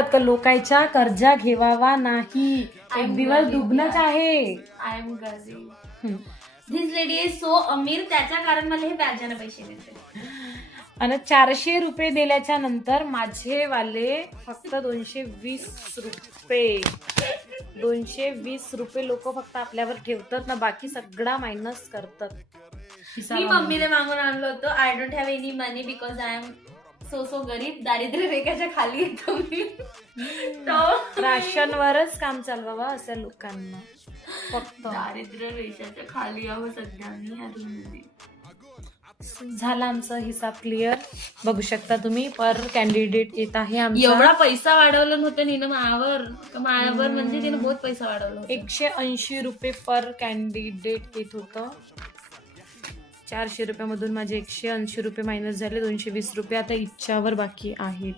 लोकांच्या कर्जा घेवावा नाही, एक दिवस डुबणंच आहे. आय एम गरीब. दिस लेडी इज सो अमीर, त्याच्या कारण मला हे व्याजाने पैसे देते. आणि 400 रुपये दिल्याच्या नंतर माझे वाले फक्त 220 रुपये 220 रुपये लोक फक्त आपल्यावर ठेवतात ना, बाकी सगळा मायनस करतात. मी मम्मीला मागून आणलं होतं. I don't have any money because I am so गरीब. दारिद्र्य रेखाच्या खाली येतो मी. राशनवरच काम चालवावं असं लोकांना. फक्त दारिद्र्य रेषाच्या खाली आहो सध्या मी या रूममध्ये. झाला आमचा हिसाब क्लिअर. बघू शकता तुम्ही पर कॅन्डिडेट येत आहे आमचा. एवढा पैसा वाढवला नव्हतं नीनं मायावर म्हणजे तिने बहुत पैसा वाढवला. 180 रुपये पर कॅन्डिडेट येत होतं. 400 रुपयामधून माझे 180 रुपये मायनस झाले. 220 रुपये आता इच्छावर बाकी आहेत.